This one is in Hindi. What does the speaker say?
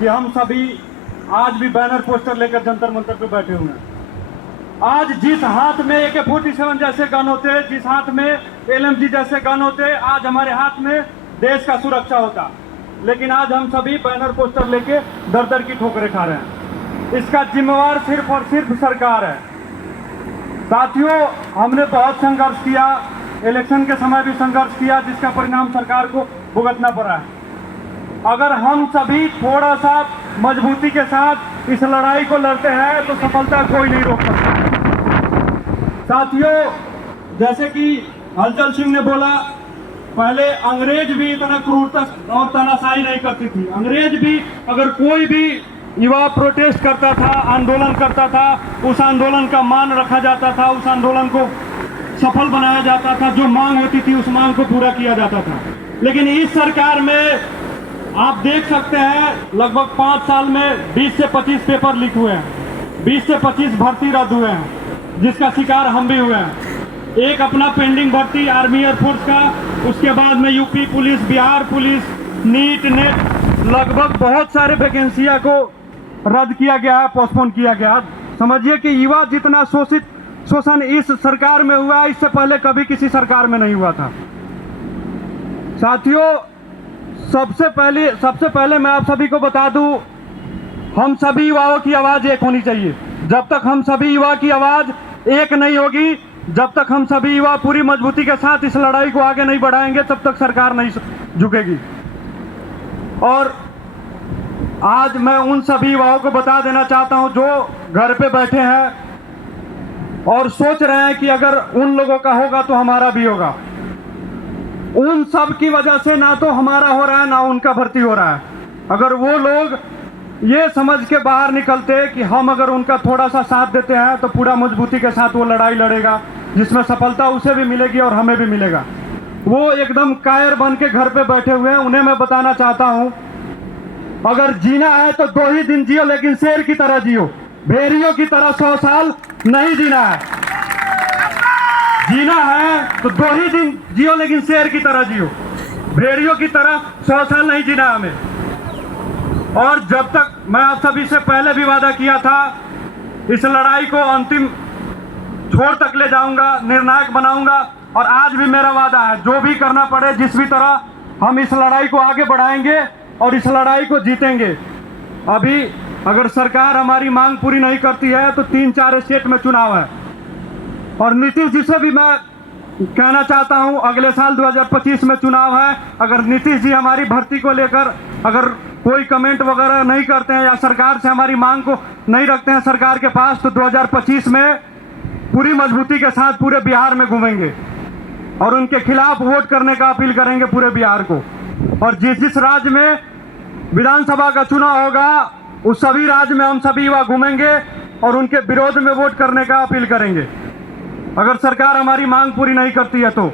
कि हम सभी आज भी बैनर पोस्टर लेकर जंतर मंतर पे बैठे हुए हैं। आज जिस हाथ में AK-47 जैसे गन होते, जिस हाथ में LMG जैसे गन होते, आज हमारे हाथ में देश का सुरक्षा होता, लेकिन आज हम सभी बैनर पोस्टर लेके दर दर की ठोकरें खा रहे हैं। इसका जिम्मेवार सिर्फ और सिर्फ सरकार है। साथियों, हमने बहुत संघर्ष किया, इलेक्शन के समय भी संघर्ष किया, जिसका परिणाम सरकार को भुगतना पड़ा है। अगर हम सभी थोड़ा सा मजबूती के साथ इस लड़ाई को लड़ते हैं तो सफलता कोई नहीं रोक सकता। साथियों, जैसे कि हलचल सिंह ने बोला, पहले अंग्रेज भी इतना क्रूरता और तानाशाही नहीं करती थी। अंग्रेज भी अगर कोई भी युवा प्रोटेस्ट करता था, आंदोलन करता था, उस आंदोलन का मान रखा जाता था, उस आंदोलन को सफल बनाया जाता था, जो मांग होती थी उस मांग को पूरा किया जाता था। लेकिन इस सरकार में आप देख सकते हैं, लगभग 5 साल में 20 से 25 पेपर लीक हुए हैं, 20 से 25 भर्ती रद्द हुए हैं, जिसका शिकार हम भी हुए हैं। एक अपना पेंडिंग भर्ती आर्मी एयरफोर्स का, उसके बाद में UP police, Bihar police, NEET, NET, लगभग बहुत सारे वैकेंसियां को रद्द किया गया है, पोस्टपोन किया गया। समझिए कि युवा जितना शोषण इस सरकार में हुआ, इससे पहले कभी किसी सरकार में नहीं हुआ था। साथियों, सबसे पहले मैं आप सभी को बता दूं, हम सभी युवाओं की आवाज एक होनी चाहिए। जब तक हम सभी युवा की आवाज एक नहीं होगी, जब तक हम सभी युवा पूरी मजबूती के साथ इस लड़ाई को आगे नहीं बढ़ाएंगे, तब तक सरकार नहीं झुकेगी। और आज मैं उन सभी युवाओं को बता देना चाहता हूं जो घर पे बैठे हैं और सोच रहे हैं कि अगर उन लोगों का होगा तो हमारा भी होगा। उन सब की वजह से ना तो हमारा हो रहा है, ना उनका भर्ती हो रहा है। अगर वो लोग ये समझ के बाहर निकलते कि हम अगर उनका थोड़ा सा साथ देते हैं तो पूरा मजबूती के साथ वो लड़ाई लड़ेगा, जिसमें सफलता उसे भी मिलेगी और हमें भी मिलेगा। वो एकदम कायर बन के घर पे बैठे हुए हैं। उन्हें मैं बताना चाहता हूं, अगर जीना है तो 2 ही दिन जियो, लेकिन शेर की तरह जियो। भेड़ियों की तरह 100 साल नहीं जीना है। जीना है तो 2 ही दिन जियो, लेकिन शेर की तरह जियो। भेड़ियों की तरह 100 साल नहीं जीना हमें। और जब तक, मैं आप सभी से पहले भी वादा किया था, इस लड़ाई को अंतिम छोर तक ले जाऊंगा, निर्णायक बनाऊंगा। और आज भी मेरा वादा है, जो भी करना पड़े, जिस भी तरह हम इस लड़ाई को आगे बढ़ाएंगे और इस लड़ाई को जीतेंगे। अभी अगर सरकार हमारी मांग पूरी नहीं करती है तो 3-4 स्टेट में चुनाव है। और नीतीश जी से भी मैं कहना चाहता हूं, अगले साल 2025 में चुनाव है। अगर नीतीश जी हमारी भर्ती को लेकर अगर कोई कमेंट वगैरह नहीं करते हैं या सरकार से हमारी मांग को नहीं रखते हैं सरकार के पास, तो 2025 में पूरी मजबूती के साथ पूरे बिहार में घूमेंगे और उनके खिलाफ वोट करने का अपील करेंगे पूरे बिहार को। और जिस राज्य में विधानसभा का चुनाव होगा, उस सभी राज्य में हम सभी युवा घूमेंगे और उनके विरोध में वोट करने का अपील करेंगे, अगर सरकार हमारी मांग पूरी नहीं करती है तो।